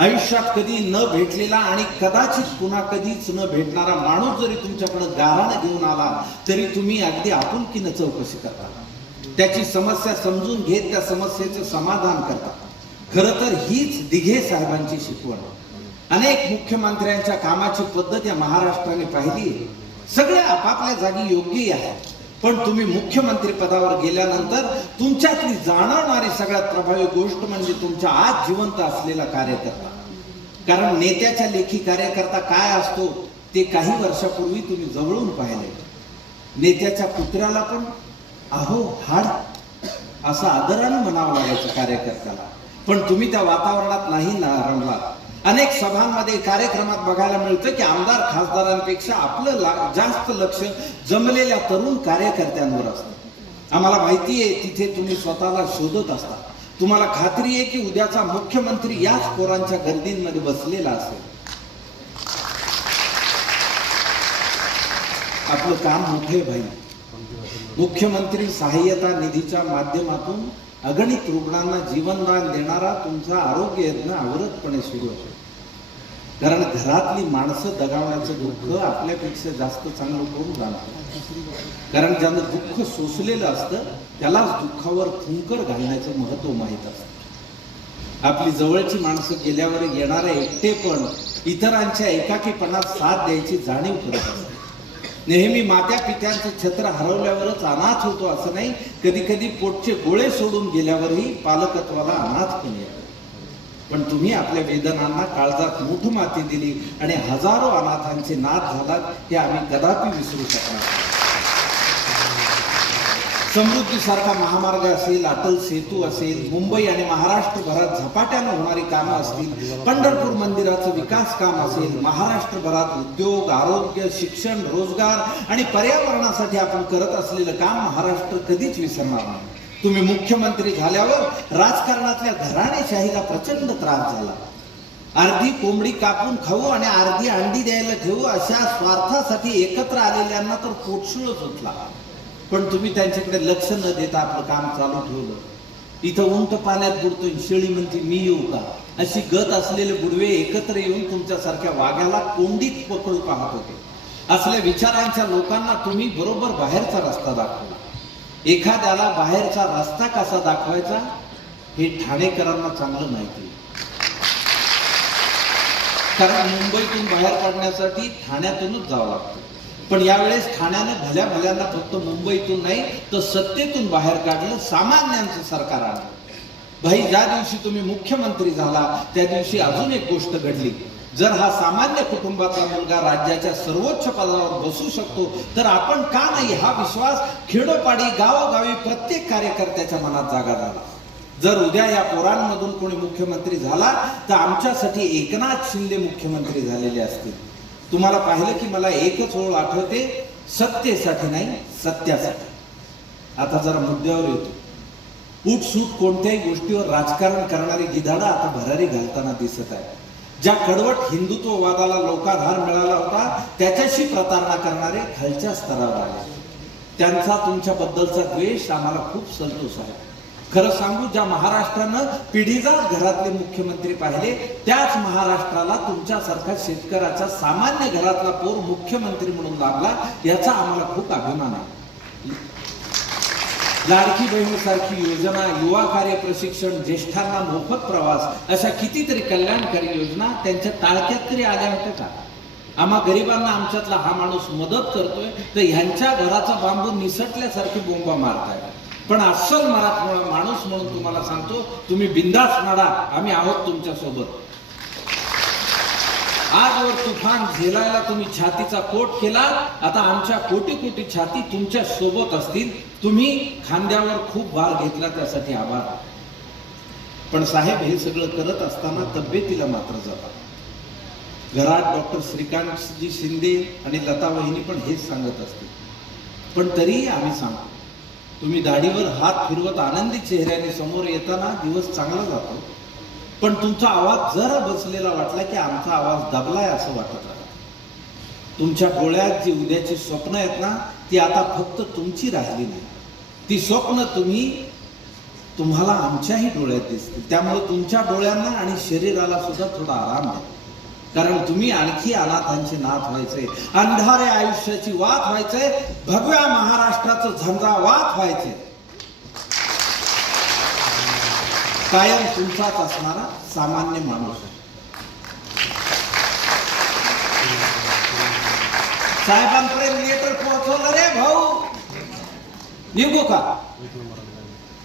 आयुष्यात कधी न भेटलेला आणि कदाचित पुन्हा कधीच न भेटणारा माणूस जरी तुमच्याकडे गारानं घेऊन आला तरी तुम्ही अगदी आपुलकीनं चौकशी करता, त्याची समस्या समजून घेत त्या समस्येचं समाधान करता. खरं तर हीच दिघे साहेबांची शिकवण. अनेक मुख्यमंत्र्यांच्या कामाची पद्धत या महाराष्ट्राने पाहिली. सगळे आपापल्या जागी योग्यही आहेत, पण तुम्ही मुख्यमंत्री पदावर गेल्यानंतर तुमच्यातली जाणवणारी सगळ्यात प्रभावी गोष्ट म्हणजे तुमच्या आत जिवंत असलेला कार्यकर्ता. कारण नेत्याच्या लेखी कार्यकर्ता काय असतो ते काही वर्षापूर्वी तुम्ही जवळून पाहिले. नेत्याच्या पुत्राला पण अहो हाड असं आदराने म्हणावं लागायचं कार्यकर्त्याला, पण तुम्ही त्या वातावरणात नाही रमलात. अनेक सभांमध्ये कार्यक्रमात बघायला मिळतं की आमदार खासदारांपेक्षा आपलं जास्त लक्ष जमलेल्या तरुण कार्यकर्त्यांवर असतं. आम्हाला माहिती आहे तिथे तुम्ही स्वतःला शोधत असता. तुम्हाला खात्री आहे की उद्याचा मुख्यमंत्री याच पोरांच्या गर्दींमध्ये बसलेला असेल. आपलं काम मोठे भाई. मुख्यमंत्री सहाय्यता निधीच्या माध्यमातून अगणित रुग्णांना जीवनदान देणारा तुमचा आरोग्य यज्ञ अविरतपणे सुरू आहे. कारण घरातली माणसं दगावण्याचं दुःख आपल्यापेक्षा जास्त चांगलं कोण जाणतं. कारण ज्यानं दुःख सोसलेलं असतं त्यालाच दुःखावर फुंकर घालण्याचं महत्व माहीत असतं. आपली जवळची माणसं गेल्यावर येणारे एकटेपण इतरांच्या एकाकीपणात साथ द्यायची जाणीव करत असते. नेहमी मात्या पित्यांचं छत्र हरवल्यावरच अनाथ होतो असं नाही, कधी कधी पोटचे गोळे सोडून गेल्यावरही पालकत्वाला अनाथपण येतं. पण तुम्ही आपल्या वेदनांना काळजात मूठ माती दिली आणि हजारो अनाथांचे नाथ झालात हे आम्ही कदापि विसरू शकणार. समृद्धीसारखा महामार्ग असेल, अटल सेतू असेल, मुंबई आणि महाराष्ट्रभरात झपाट्यानं होणारी कामं असतील, पंढरपूर मंदिराचं विकास काम असेल, महाराष्ट्रभरात उद्योग, आरोग्य, शिक्षण, रोजगार आणि पर्यावरणासाठी आपण करत असलेलं काम महाराष्ट्र कधीच विसरणार नाही. तुम्ही मुख्यमंत्री झाल्यावर राजकारणातल्या घराणेशाहीला प्रचंड त्रास झाला. अर्धी कोंबडी कापून खाऊ आणि अर्धी अंडी द्यायला ठेवू अशा स्वार्थासाठी एकत्र आलेल्यांना तर पोटशुळच उठला. पण तुम्ही त्यांच्याकडे लक्ष न देता आपलं काम चालू ठेवलं. इथं उंट पाण्यात बुडतोय, शेळी म्हणते मी येऊ का, अशी गत असलेले बुडवे एकत्र येऊन तुमच्यासारख्या वाघाला कोंडीत पकडू पाहत होते. असल्या विचारांच्या लोकांना तुम्ही बरोबर बाहेरचा रस्ता दाखवला. एखाद्याला बाहेरचा रस्ता कसा दाखवायचा हे ठाणेकरांना चांगलं माहिती. कारण मुंबईतून बाहेर पडण्यासाठी ठाण्यातूनच जावं लागतं. पण यावेळेस ठाण्याने भल्या भल्यांना फक्त मुंबईतून नाही तर सत्तेतून बाहेर काढलं, सामान्यांचं सरकार आलं. भाई, ज्या दिवशी तुम्ही मुख्यमंत्री झाला त्या दिवशी अजून एक गोष्ट घडली. जर हा सामान्य कुटुंबाचा मुलगा राज्याच्या सर्वोच्च पदावर बसू शकतो तर आपण का नाही, हा विश्वास खेडोपाडी गावोगावी प्रत्येक कार्यकर्त्याच्या मनात जागा झाला. जर उद्या या पोरांमधून कोणी मुख्यमंत्री झाला तर आमच्यासाठी एकनाथ शिंदे मुख्यमंत्री झालेले असतील. तुम्हाला पाहिलं की मला एकच ओळ आठवते, सत्तेसाठी नाही सत्यासाठी. आता जरा मुद्द्यावर येतो. उठसूट कोणत्याही गोष्टीवर राजकारण करणारी गिधाडं आता भरारी घालताना दिसत आहे. ज्या कडवट हिंदुत्ववादाला लोकाधार मिळाला होता त्याच्याशी प्रतारणा करणारे खालच्या स्तरावर आले. त्यांचा तुमच्याबद्दलचा द्वेष आम्हाला खूप संतोष आहे. खरं सांगू, ज्या महाराष्ट्रानं पिढीजात घरातले मुख्यमंत्री पाहिले त्याच महाराष्ट्राला तुमच्यासारखा शेतकऱ्याचा सामान्य घरातला पोर मुख्यमंत्री म्हणून लाभला, याचा आम्हाला खूप अभिमान आहे. लाडकी बहिणीसारखी योजना, युवा कार्य प्रशिक्षण, ज्येष्ठांना मोफत प्रवास अशा कितीतरी कल्याणकारी योजना त्यांच्या टाळक्यात तरी आल्या होत्या का? आम्हा गरिबांना आमच्यातला हा माणूस मदत करतोय तर ह्यांच्या घराचा बांबू निसटल्यासारखी बोंबा मारताय. पण अस्सल मराठमोळा माणूस म्हणून तुम्हाला सांगतो, तुम्ही बिंदास लढा, आम्ही आहोत तुमच्या सोबत. आजवर तुफान झेलायला तुम्ही छातीचा कोट केला, आता आमच्या कोटी कोटी छाती तुमच्या सोबत असतील. तुम्ही खांद्यावर खूप भार घेतला त्यासाठी आभार. पण साहेब, हे सगळं करत असताना तब्येतीला मात्र जातात. घरात डॉक्टर श्रीकांतजी शिंदे आणि लता वहिनी पण हेच सांगत असते. पण तरीही आम्ही सांगतो, तुम्ही दाढीवर हात फिरवत आनंदी चेहऱ्याने समोर येताना दिवस चांगला जातो. पण तुमचा आवाज जरा बसलेला वाटला की आमचा आवाज दबलाय असं वाटत राहतं. तुमच्या डोळ्यात जी उद्याची स्वप्न आहेत ना, ती आता फक्त तुमची राहिली नाही. ती स्वप्न तुम्ही तुम्हाला आमच्याही डोळ्यात दिसतील. त्यामुळे तुमच्या डोळ्यांना आणि शरीराला सुद्धा थोडा आराम द्या. कारण तुम्ही आणखी अनाथांचे नाथ व्हायचे, अंधाऱ्या आयुष्याची वाट व्हायचे, भगव्या महाराष्ट्राचं झंझावात व्हायचे. कायम तुमचाच असणारा सामान्य माणूस. साहेबांपर्यंत लेटर पोहोचवलं रे भाऊ. निघू का?